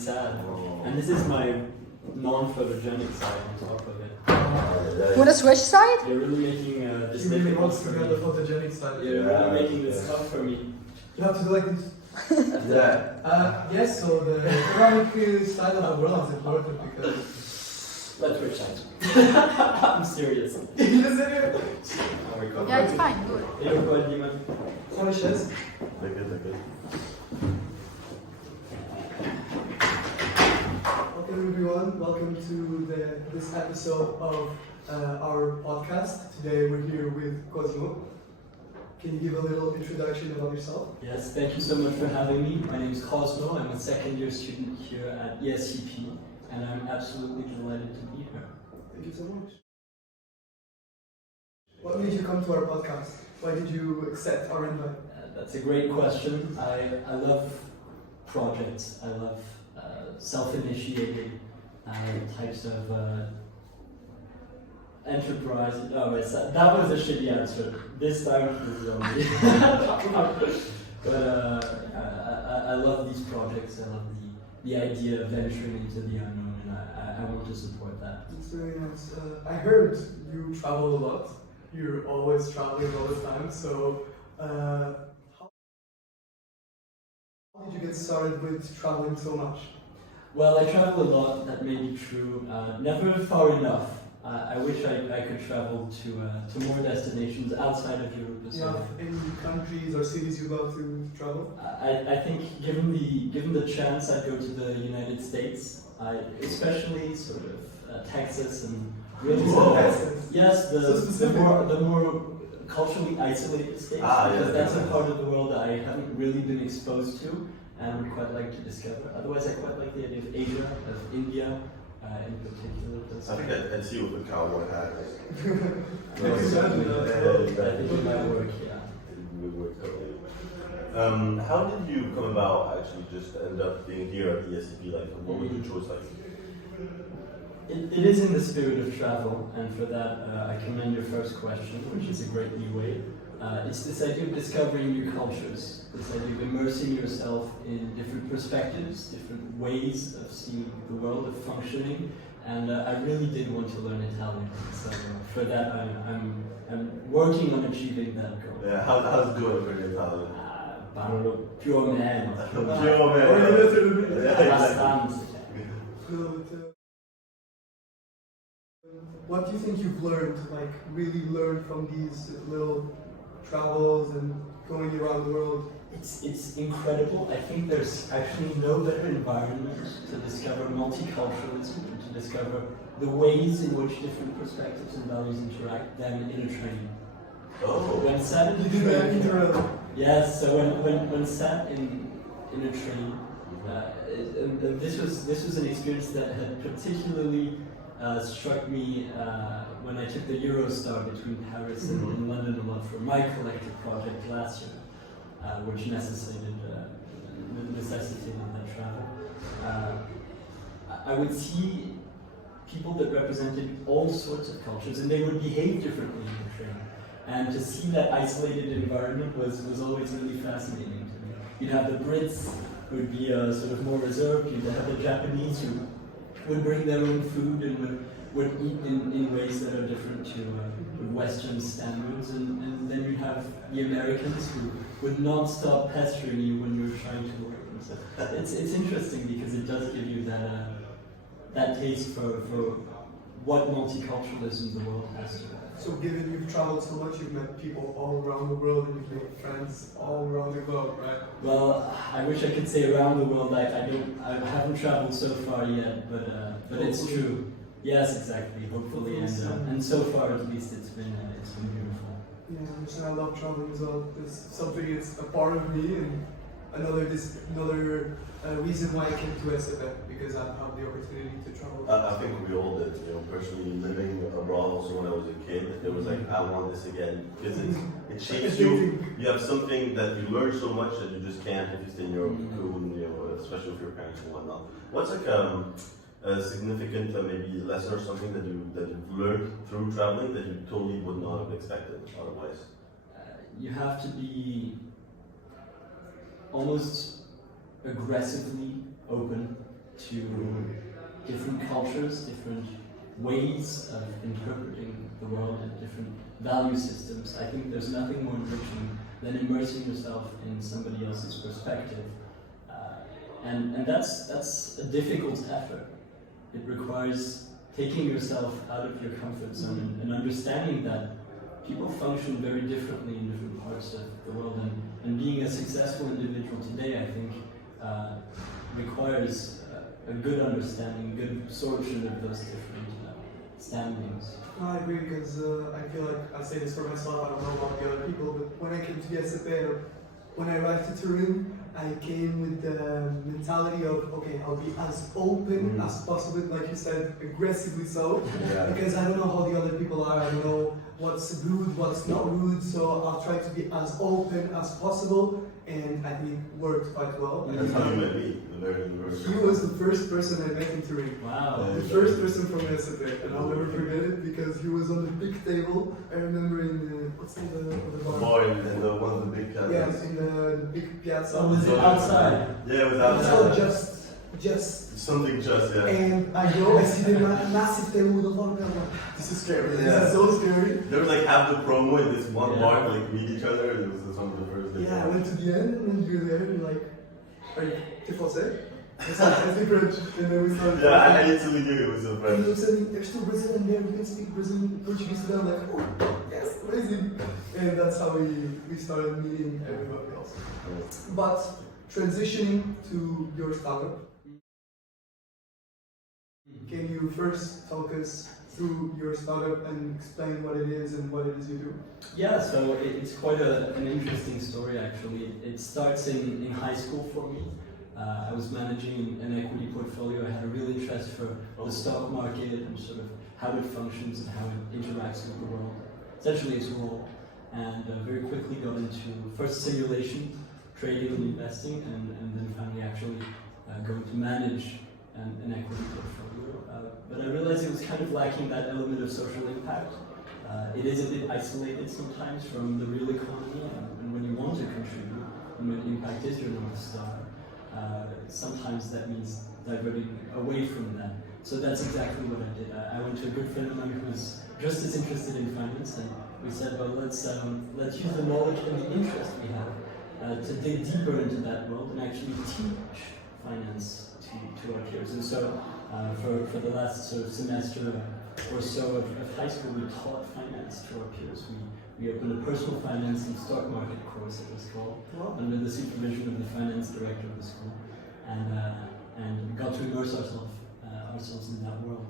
sad. And this is my non-photogenic side on top of it. Want to switch side? You're really making this He really difficult wants for to me. get the photogenic side. You're really making this tough for me. You have to do like this. Yeah. Yes, so the economic side of the world is important because... Let's switch sides. I'm serious. Yeah, it's fine. Do it. You're quite demon. Sur les chaises. T'inquiète. Okay, everyone, welcome to this episode of our podcast. Today we're here with Cosmo. Can you give a little introduction about yourself? Yes, thank you so much for having me. My name is Cosmo. I'm a second-year student here at ESCP, and I'm absolutely delighted to be here. Thank you so much. What made you come to our podcast? Why did you accept our invite? That's a great question. I love projects. I love self-initiated types of enterprise. Oh, that was a shitty answer. This time this is only. But I love these projects. I love the idea of venturing into the unknown, and I want to support that. It's very nice. I heard you travel a lot. You're always traveling all the time. So, how did you get started with traveling so much? Well, I travel a lot. That may be true. Never far enough. I wish I could travel to more destinations outside of Europe. Do you have any countries or cities you love to travel? I think given the chance, I'd go to the United States. Especially sort of Texas and really Texas. Yes, So specific. the more culturally isolated states, because that's a part of the world that I haven't really been exposed to and would quite like to discover. Otherwise, I quite like the idea of Asia, of India. In particular, I think I'd see you with a cowboy hat. I think it might work, yeah. It would work totally. How did you come about actually just end up being here at the ESCP? Like, what was your choice like? It is in the spirit of travel, and for that I commend your first question, which is a great leeway. It's this idea of discovering new cultures, this idea of immersing yourself in different perspectives, different ways of seeing the world, of functioning, and I really did want to learn Italian, so for that I'm working on achieving that goal. Yeah, how's it going for the Italian? Parlo più o meno. Più o meno. Yeah, Abbastanza. What do you think you've learned, like really learned from these little travels and going around the world? It's incredible. I think there's actually no better environment to discover multiculturalism and to discover the ways in which different perspectives and values interact than in a train. Oh. When sat in You a did that train, intro. yes. So when sat in a train, this was an experience that had particularly struck me when I took the Eurostar between Paris and London a lot for my collective project last year, which necessitated that travel. I would see people that represented all sorts of cultures, and they would behave differently in the train. And to see that isolated environment was always really fascinating to me. You'd have the Brits who would be sort of more reserved. You'd have the Japanese who would bring their own food and would eat in ways that are different to Western standards, and then you have the Americans who would not stop pestering you when you were trying to work. And so it's interesting because it does give you that taste for what multiculturalism the world has to offer. So given you've traveled so much, you've met people all around the world and you've made friends all around the globe, right? Well, I wish I could say around the world. I haven't traveled so far yet, but it's true. Yes, exactly. Hopefully, and so far at least it's been beautiful. Yeah, and I love traveling as well. It's something, it's a part of me, and another reason why I came to SFF, because I have the opportunity to travel. I think we all did. You know, personally living abroad also when I was a kid, it was like I want this again because it shapes you. You have something that you learn so much that you just can't if you stay in your cocoon. You know, especially with your parents and whatnot. What's like a significant maybe lesson or something that you've learned through traveling that you totally would not have expected otherwise? You have to be almost aggressively open to different cultures, different ways of interpreting the world, and different value systems. I think there's nothing more enriching than immersing yourself in somebody else's perspective. And that's a difficult effort. It requires taking yourself out of your comfort zone and understanding that people function very differently in different parts of the world. And being a successful individual today, I think, requires a good understanding, good absorption of those different standings. No, I agree because I feel like I say this for myself. I don't know about the other people, but when I came to the SFA, when I arrived to Turin, I came with the mentality of okay, I'll be as open as possible, like you said, aggressively so, because I don't know how the other people are. I don't know what's rude, what's not rude, so I'll try to be as open as possible, and I think it worked quite well. That's how you met me, the very first. He was the first person I met in Turin. Wow. The first person from SFA, and I'll never forget it because he was on the big table. I remember in the, what's the name of the bar? Bar in one of the big Yeah, piazzas. in the big piazza. So was it outside? Yeah, it was So outside. just. Something just, yeah. And I go, I see the massive table with a lot of like, this is scary. Yeah. This is so scary. There was like half the promo in this one bar to like meet each other, and it was some of the first days. Yeah, I went to the end, and then you're there, and you're like, are you Français? It's like, I speak French. And then we started. Yeah, I instantly knew it was a And he friend. looks at me, there's still Brazilian there, we can speak Brazilian, Portuguese to them. I'm like, oh, yes, amazing. And that's how we started meeting everybody else. But transitioning to your startup, can you first talk us through your startup and explain what it is and what it is you do? Yeah, so it's quite an interesting story actually. It starts in high school for me. I was managing an equity portfolio. I had a real interest for the stock market and sort of how it functions and how it interacts with the world. Essentially its role. And very quickly got into first simulation, trading and investing, and then finally actually going to manage an equity portfolio. But I realized it was kind of lacking that element of social impact. It is a bit isolated sometimes from the real economy, and when you want to contribute, and when impact is your North Star, sometimes that means diverting away from that. So that's exactly what I did. I went to a good friend of mine who was just as interested in finance, and we said, well, let's use the knowledge and the interest we have to dig deeper into that world and actually teach finance to our peers. And so for the last sort of semester or so of high school, we taught finance to our peers. We opened a personal finance and stock market course, it was called, under the supervision of the finance director of the school, and got to immerse ourselves in that world.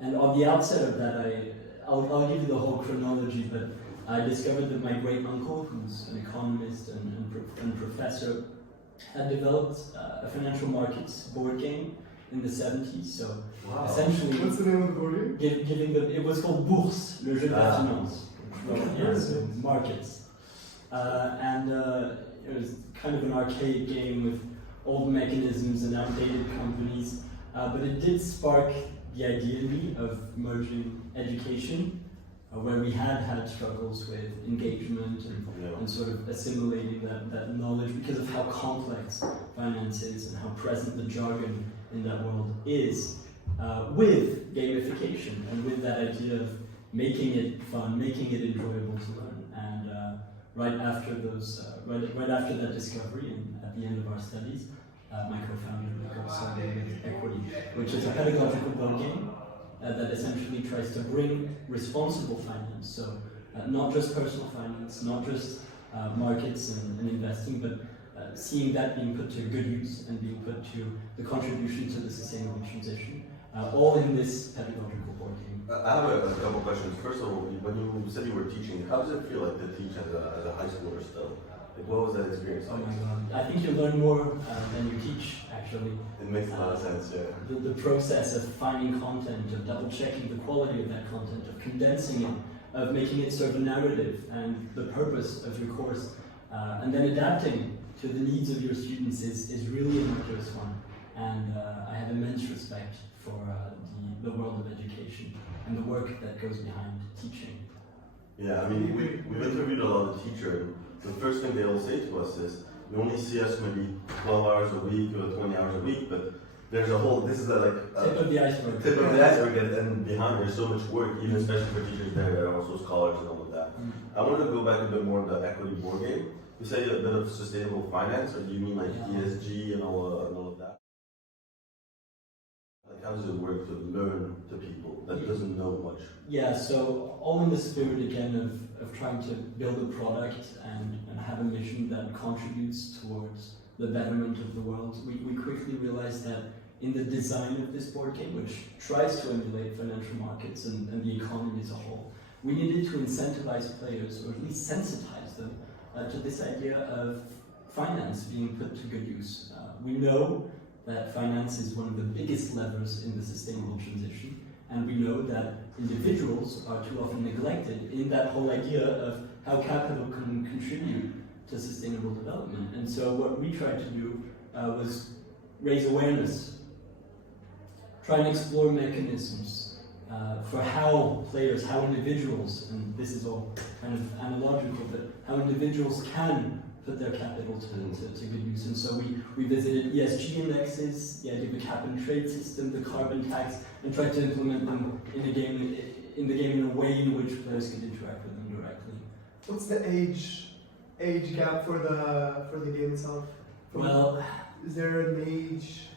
And on the outset of that, I'll give you the whole chronology, but I discovered that my great uncle, who's an economist and professor, had developed a financial markets board game in the 70s. So essentially, What's the name of the board game? it was called Bourse, le jeu de la finance. So markets. And it was kind of an archaic game with old mechanisms and outdated companies, but it did spark the idea in me of merging education, where we had struggles with engagement and sort of assimilating that knowledge because of how complex finance is and how present the jargon in that world is, with gamification and with that idea of making it fun, making it enjoyable to learn. And right after that discovery, and at the end of our studies, my co-founder started with Equity, which is a pedagogical board game that essentially tries to bring responsible finance. So not just personal finance, not just markets and investing, but seeing that being put to good use and being put to the contribution to the sustainable transition, all in this pedagogical board game. I have a couple questions. First of all, when you said you were teaching, how does it feel like to teach as a high schooler still? Like, what was that experience Oh like? my god, I think you learn more than you teach, actually. It makes a lot of sense, yeah. The process of finding content, of double checking the quality of that content, of condensing it, of making it serve a narrative and the purpose of your course, and then adapting to the needs of your students is really an arduous one. And I have immense respect for the world of education and the work that goes behind teaching. Yeah, I mean, we've interviewed a lot of teachers. The first thing they all say to us is, you only see us maybe 12 hours a week or 20 hours a week, but there's a whole, this is a, like Tip of the iceberg. tip of the iceberg, and behind there's so much work, even especially for teachers there that are also scholars and all of that. I wanted to go back a bit more on the equity board game. You say a bit of sustainable finance, or do you mean like ESG and all of that? Like how does it work to learn to people that doesn't know much? Yeah, so all in the spirit again of trying to build a product and have a mission that contributes towards the betterment of the world. We quickly realized that in the design of this board game, which tries to emulate financial markets and the economy as a whole, we needed to incentivize players, or at least sensitize them, to this idea of finance being put to good use. We know that finance is one of the biggest levers in the sustainable transition, and we know that individuals are too often neglected in that whole idea of how capital can contribute to sustainable development. And so what we tried to do was raise awareness, try and explore mechanisms for how players, how individuals, and this is all kind of analogical, but how individuals can put their capital to good use. And so we visited ESG indexes, the idea of a cap and trade system, the carbon tax, and tried to implement them in the game in a way in which players could interact with them directly. What's the age gap for the game itself? Well, is there an age?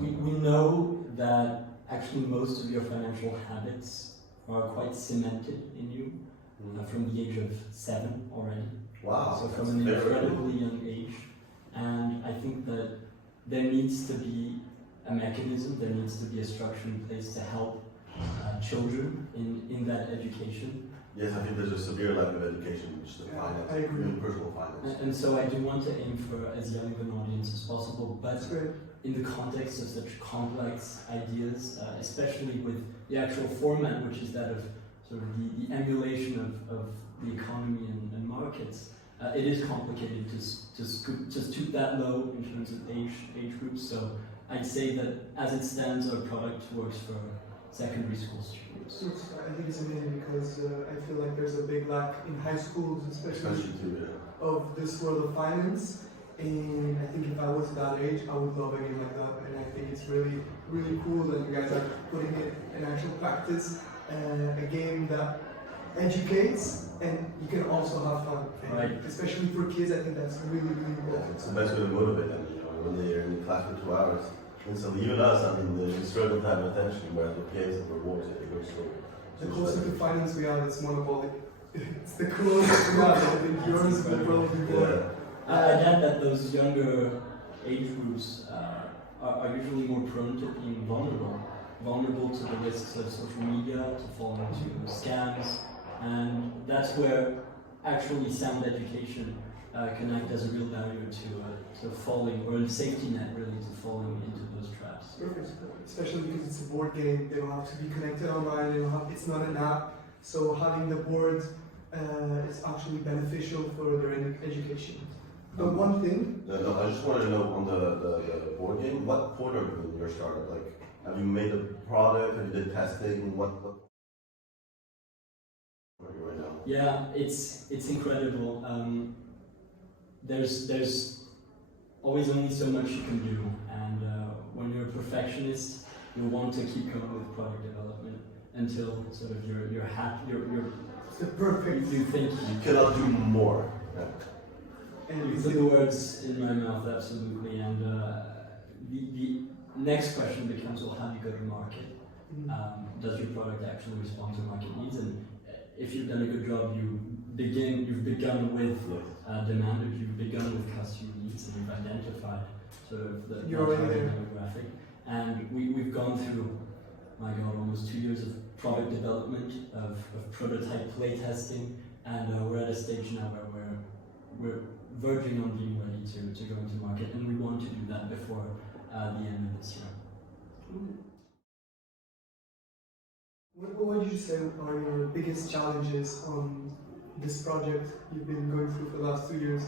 We know that actually most of your financial habits are quite cemented in you from the age of 7 already. Wow. So from an incredibly young age. And I think that there needs to be a mechanism, there needs to be a structure in place to help children in that education. Yes, I think there's a severe lack of education, which the finance, I agree. even personal finance. And so I do want to aim for as young of an audience as possible, but That's great. in the context of such complex ideas, especially with the actual format, which is that of sort of the emulation of the economy and markets, it is complicated to stoop that low in terms of age groups. So I'd say that as it stands, our product works for secondary school students. I think it's amazing because I feel like there's a big lack in high schools, especially Too, of this world of finance. And I think if I was that age, I would love a game like that. And I think it's really, really cool that you guys are putting it in actual practice. A game that educates and you can also have fun. Right. Especially for kids, I think that's really, really Yeah, important. it's the best way to motivate them, you know, when they're in class for 2 hours. And so even us, I mean, they struggle to have attention, whereas with games and rewards, it goes The closer to finance we are, it's Monopoly. It's the closest we are. I think yours will probably be more. I get that those younger age groups are usually more prone to being vulnerable to the risks of social media, to falling into scams, and that's where actually sound education can act as a real barrier to falling, or a safety net really, to falling into those traps. Perfect. Especially because it's a board game, they don't have to be connected online, it's not an app, so having the board is actually beneficial for their education. But one thing... No, I just wanted to know on the board game, what point are you in your startup? Like, have you made a product? Have you did testing? What are you right now? Yeah, it's incredible. There's always only so much you can do, and when you're a perfectionist, you want to keep going with product development until sort of you're happy. It's the perfect... You think You cannot do more. Yeah. you put the words in my mouth, absolutely. And the next question becomes, well, how do you go to market? Does your product actually respond to market needs? And if you've done a good job, you've begun with demand, you've begun with customer needs, and you've identified sort of the target demographic. And we've gone through, my God, almost 2 years of product development, of prototype play testing, and we're at a stage now where we're verging on being ready to go into market, and we want to do that before the end of this year. What would you say are your biggest challenges on this project you've been going through for the last 2 years?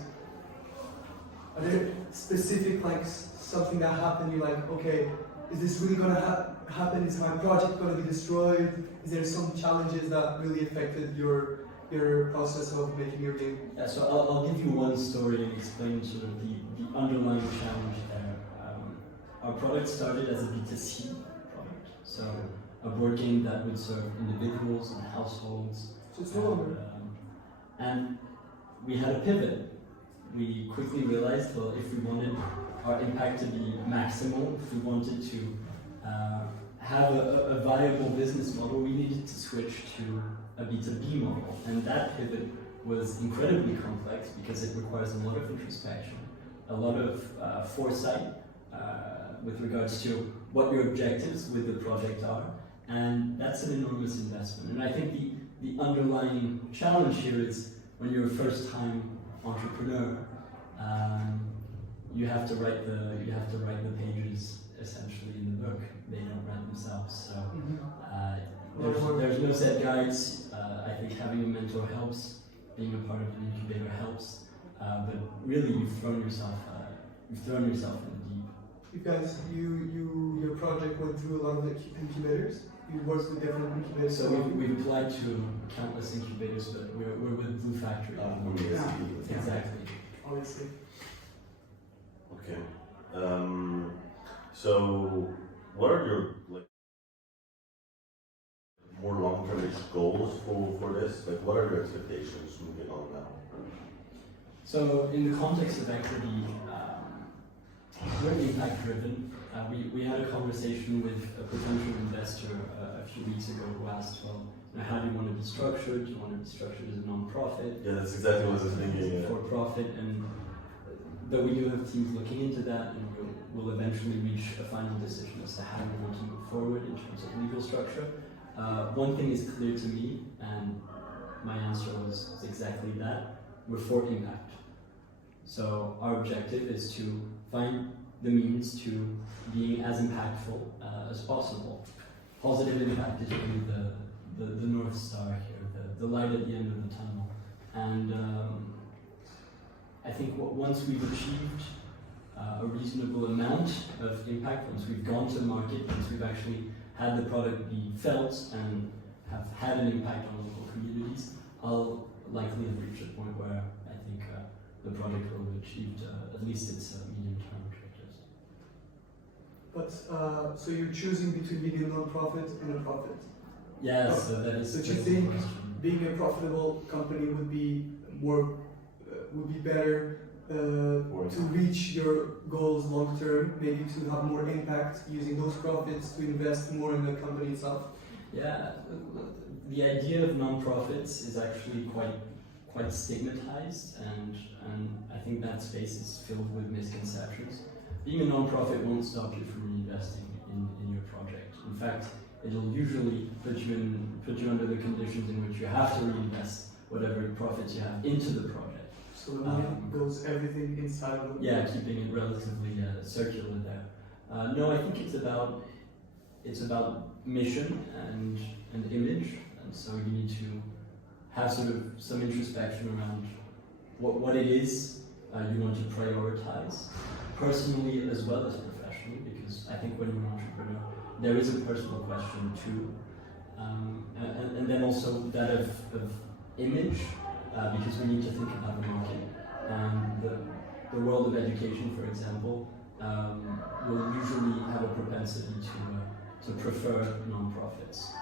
Are there specific, like, something that happened, you're like, okay, is this really gonna happen? Is my project gonna be destroyed? Is there some challenges that really affected your process of making your game? Yeah, so I'll give you one story and explain sort of the underlying challenge there. our product started as a B2C product, so a board game that would serve individuals and households. So it's no longer. And we had a pivot. We quickly realized, well, if we wanted our impact to be maximal, if we wanted to have a viable business model, we needed to switch to a B2B model. And that pivot was incredibly complex because it requires a lot of introspection, a lot of foresight with regards to what your objectives with the project are. And that's an enormous investment. And I think the underlying challenge here is when you're a first-time entrepreneur, you have to write the pages essentially in the book. They don't write themselves. So there's no set guides. I think having a mentor helps. Being a part of an incubator helps. But really, you've thrown yourself in the deep. You guys, your project went through a lot of the incubators. You worked with different incubators. So we've applied to countless incubators, but we're with Blue Factory. Yeah. Exactly. Obviously. Okay. So, what are your more long-term goals for this? Like, what are your expectations moving on now? So, in the context of equity, we're impact driven. We had a conversation with a potential investor a few weeks ago who asked, well, how do you want to be structured? Do you want to be structured as a non-profit? Yeah, that's exactly what I was thinking. Yeah. For profit, and though we do have teams looking into that, and we'll eventually reach a final decision as to how we want to move forward in terms of legal structure. One thing is clear to me, and my answer was exactly that: we're for impact. So our objective is to find the means to being as impactful as possible. Positive impact is really the North Star here, the light at the end of the tunnel. And I think once we've achieved a reasonable amount of impact, once we've gone to market, once we've actually had the product be felt and have had an impact on local communities, I'll likely have reached a point where I think the project will have achieved at least its medium-term objectives. But so you're choosing between being a non-profit and a profit. Yeah, so that is. So do you think being a profitable company would be more, would be better to reach your goals long term, maybe to have more impact using those profits to invest more in the company itself? Yeah, the idea of non-profits is actually quite stigmatized, and I think that space is filled with misconceptions. Being a non-profit won't stop you from reinvesting in your project. In fact, it'll usually put you under the conditions in which you have to reinvest whatever profits you have into the project. So the money goes everything inside of the keeping it relatively circular there. No, I think it's about mission and image, and so you need to have sort of some introspection around what it is you want to prioritize, personally as well as professionally, because I think when you're an entrepreneur, there is a personal question too, and then also that of image, because we need to think about the market. And the world of education, for example, will usually have a propensity to prefer non-profits.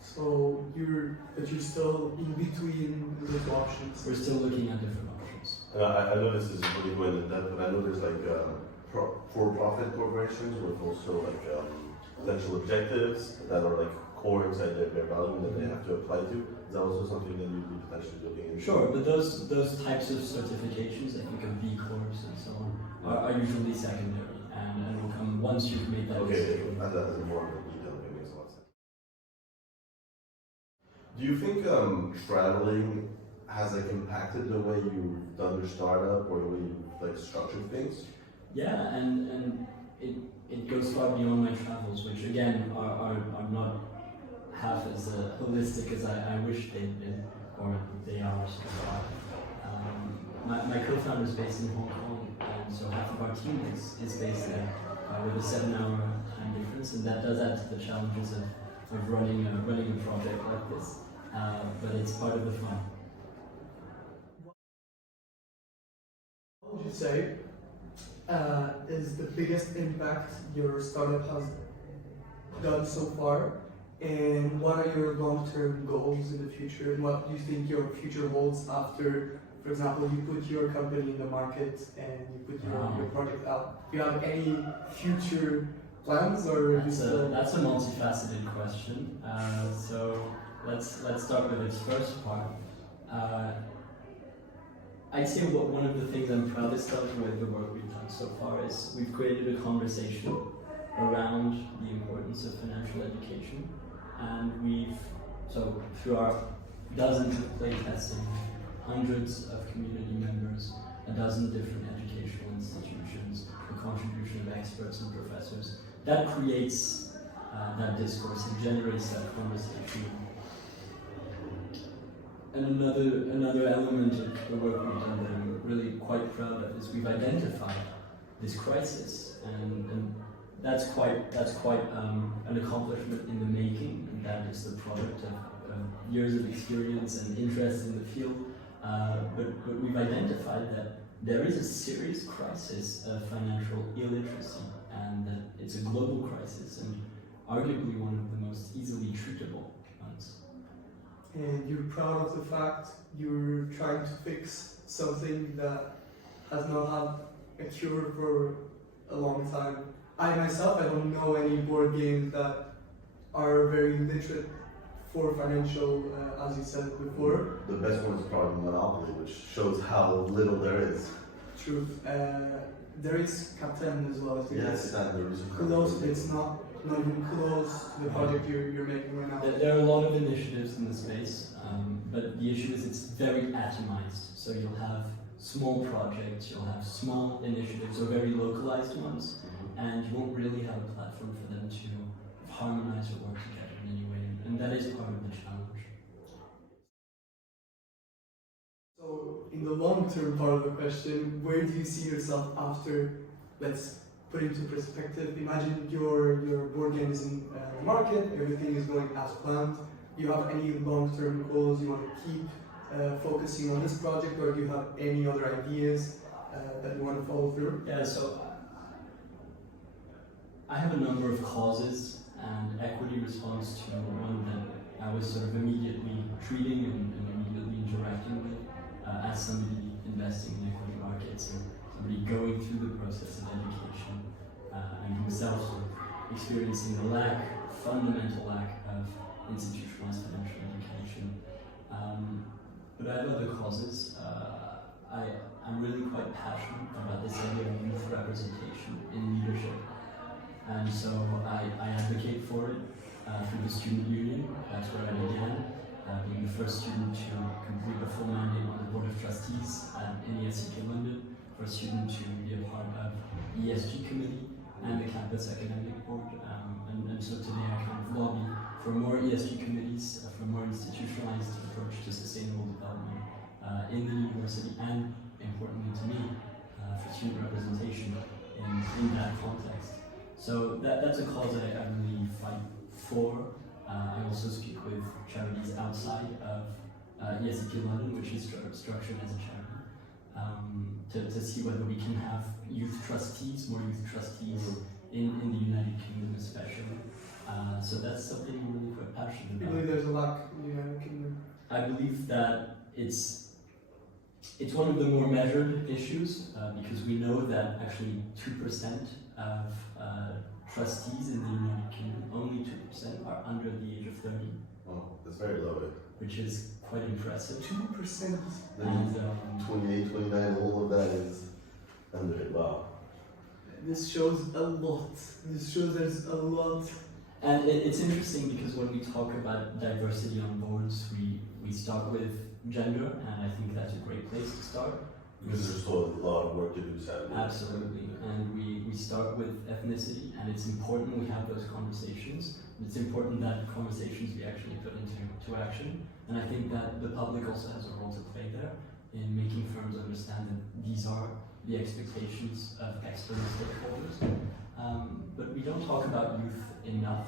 So you're still in between the two options. We're still looking at different options. I know this is really going into depth, but I know there's like for-profit corporations with also like potential objectives that are like core inside their value that they have to apply to. Is that also something that you'd be potentially looking into? Sure, but those types of certifications, I think of B Corps and so on, are usually secondary and will come once you've made that decision. Okay, as a more detail, it makes a lot of sense. Do you think traveling has like impacted the way you've done your startup or the way you've like structured things? Yeah, and it goes far beyond my travels, which again are not half as holistic as I wish they'd been, or they are so far. My co-founder is based in Hong Kong, and so half of our team is based there with a 7-hour time difference, and that does add to the challenges of running a project like this. But it's part of the fun. What would you say is the biggest impact your startup has done so far? And what are your long-term goals in the future? And what do you think your future holds after, for example, you put your company in the market and you put your project out? Do you have any future plans, or that's a multifaceted question. So let's start with its first part. I'd say one of the things I'm proudest of with the work we've done so far is we've created a conversation around the importance of financial education, and through our dozens of play testing, hundreds of community members, a dozen different educational institutions, the contribution of experts and professors, that creates that discourse and generates that conversation. And another element of the work we've done that I'm really quite proud of is we've identified this crisis, and that's quite an accomplishment in the making, and that is the product of years of experience and interest in the field. But we've identified that there is a serious crisis of financial illiteracy, and that it's a global crisis, and arguably one of the most easily treatable ones. And you're proud of the fact you're trying to fix something that has not had a cure for a long time. I myself, I don't know any board games that are very literate for financial, as you said before. The best one is probably Monopoly, which shows how little there is. Truth. There is Captain as well. I think Yes, and there is a close. It's not even close to the project you're making right now. There are a lot of initiatives in the space, but the issue is it's very atomized. So you'll have small projects, you'll have small initiatives, or very localized ones, and you won't really have a platform for them to harmonize or work together in any way, and that is part of the challenge. So, in the long-term part of the question, where do you see yourself after, let's put into perspective, imagine your board game is in the market, everything is going as planned. Do you have any long-term goals you want to keep focusing on this project, or do you have any other ideas that you want to follow through? Yeah, so I have a number of causes, and equity responds to one that I was sort of immediately treating and immediately interacting with as somebody investing in equity markets and somebody going through the process of education and himself sort of experiencing the fundamental lack of institutionalized financial education. But I have other causes. I'm really quite passionate about this idea of youth representation in leadership. And so I advocate for it through the student union. That's where I began, being the first student to complete a full mandate on the board of trustees in ESCP London, first student to be a part of ESG committee and the campus academic board. And so today I kind of lobby for more ESG committees, for more institutionalized approach to sustainable development in the university, and importantly to me, for student representation in that context. So that's a cause I really fight for. I also speak with charities outside of ESCP London, which is structured as a charity, to see whether we can have youth trustees, more youth trustees in the United Kingdom especially. So that's something I'm really quite passionate about. You believe there's a lack in the United Kingdom? I believe that it's one of the more measured issues because we know that actually 2% of trustees in the United Kingdom, only 2% are under the age of 30. Oh, that's very low. Which is quite impressive. 2%. And 28, 29, all of that is under it. Wow. This shows a lot. This shows there's a lot. And it's interesting because when we talk about diversity on boards, we start with gender, and I think that's a great place to start. Because there's still a lot of work to do, sadly. Absolutely, and we start with ethnicity, and it's important we have those conversations. It's important that conversations be actually put into action, and I think that the public also has a role to play there in making firms understand that these are the expectations of external stakeholders. But we don't talk about youth enough.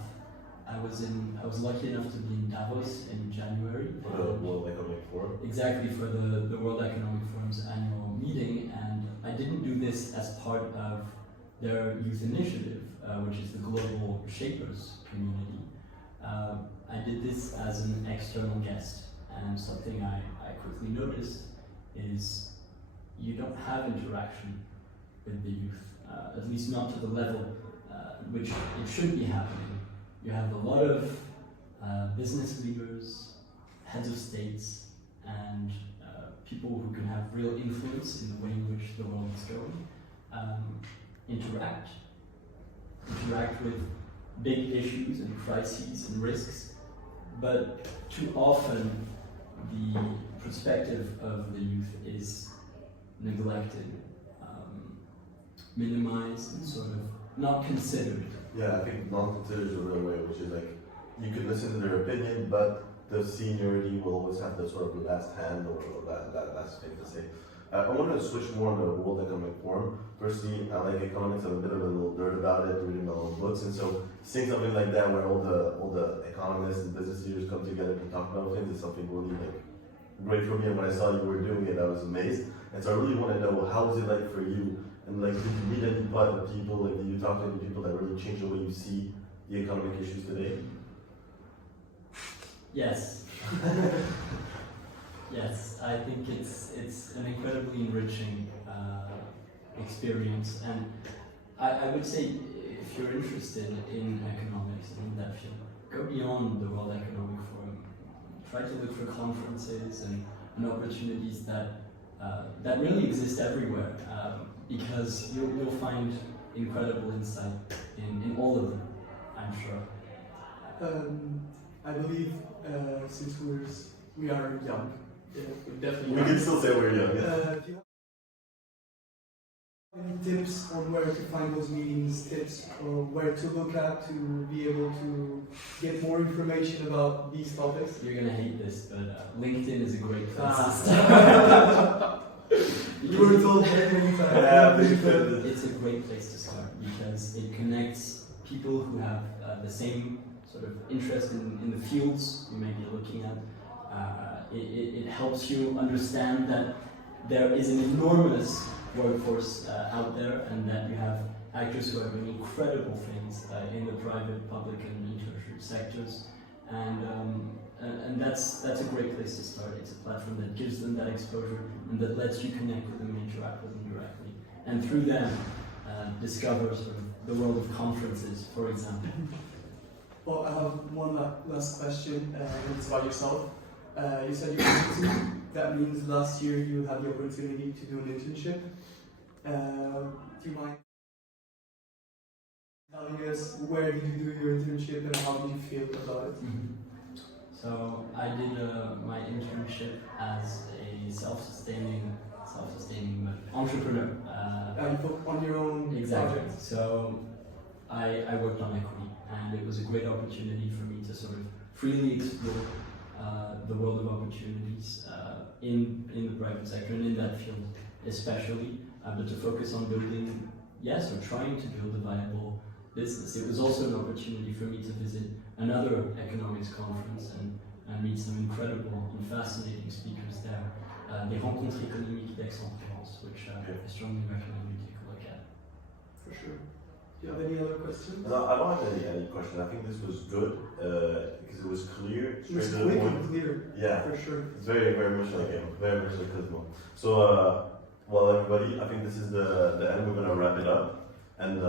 I was lucky enough to be in Davos in January. For the World Economic Forum? Exactly, for the World Economic Forum's annual meeting, and I didn't do this as part of their youth initiative, which is the Global Shapers community. I did this as an external guest, and something I quickly noticed is you don't have interaction with the youth, at least not to the level which it should be happening. You have a lot of business leaders, heads of states, and people who can have real influence in the way in which the world is going, interact with big issues and crises and risks, but too often the perspective of the youth is neglected, minimized, and sort of not considered. Yeah, I think non-considered is a real way, which is like you could listen to their opinion, but the seniority will always have the sort of last hand or that last thing to say. I want to switch more on the World Economic Forum. Firstly, I like economics. I'm a bit of a little nerd about it, reading my own books, and so seeing something like that where all the economists and business leaders come together to talk about things is something really like great for me. And when I saw you were doing it, I was amazed. And so I really want to know, well, how was it like for you? And like, did you meet any people? Like, did you talk to any people that really changed the way you see the economic issues today? Yes. Yes, I think it's an incredibly enriching experience, and I would say if you're interested in economics and in that field, go beyond the World Economic Forum. Try to look for conferences and opportunities that really exist everywhere, because you'll find incredible insight in all of them, I'm sure. I believe since we are young, we definitely. We can still say we're young. Yeah. Do you have any tips on where to find those meetings? Tips or where to look at to be able to get more information about these topics? You're gonna hate this, but LinkedIn is a great place to start. You were told many times. Yeah, It's a great place to start because it connects people who have the same sort of interest in the fields you may be looking at. It helps you understand that there is an enormous workforce out there, and that you have actors who are doing incredible things in the private, public, and tertiary sectors. And that's a great place to start. It's a platform that gives them that exposure and that lets you connect with them and interact with them directly. And through them, discover sort of the world of conferences, for example. Well, I have one last question, and it's about yourself. You said you wanted to. That means last year you had the opportunity to do an internship. Do you mind telling us where did you do your internship and how did you feel about it? So I did my internship as a self-sustaining entrepreneur. And you put on your own Exactly. project. So I worked on equity, and it was a great opportunity for me to sort of freely explore the world of opportunities in the private sector and in that field especially, but to focus on building, or trying to build a viable business. It was also an opportunity for me to visit another economics conference and meet some incredible and fascinating speakers there. Des rencontres économiques d'Aix-en-Provence, which I strongly recommend you take a look at. For sure. Do you have any other questions? No, I don't have any question. I think this was good because it was clear, It was straight to the quick point. and clear. Yeah, For sure. it's very much like him, very much like Cosmo. So, well, everybody, I think this is the end. We're gonna wrap it up, and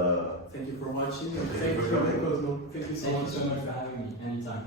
Thank you for watching and Thank thank you you, for coming. Cosmo. Thank you so Thank you much. so much for having me. Anytime.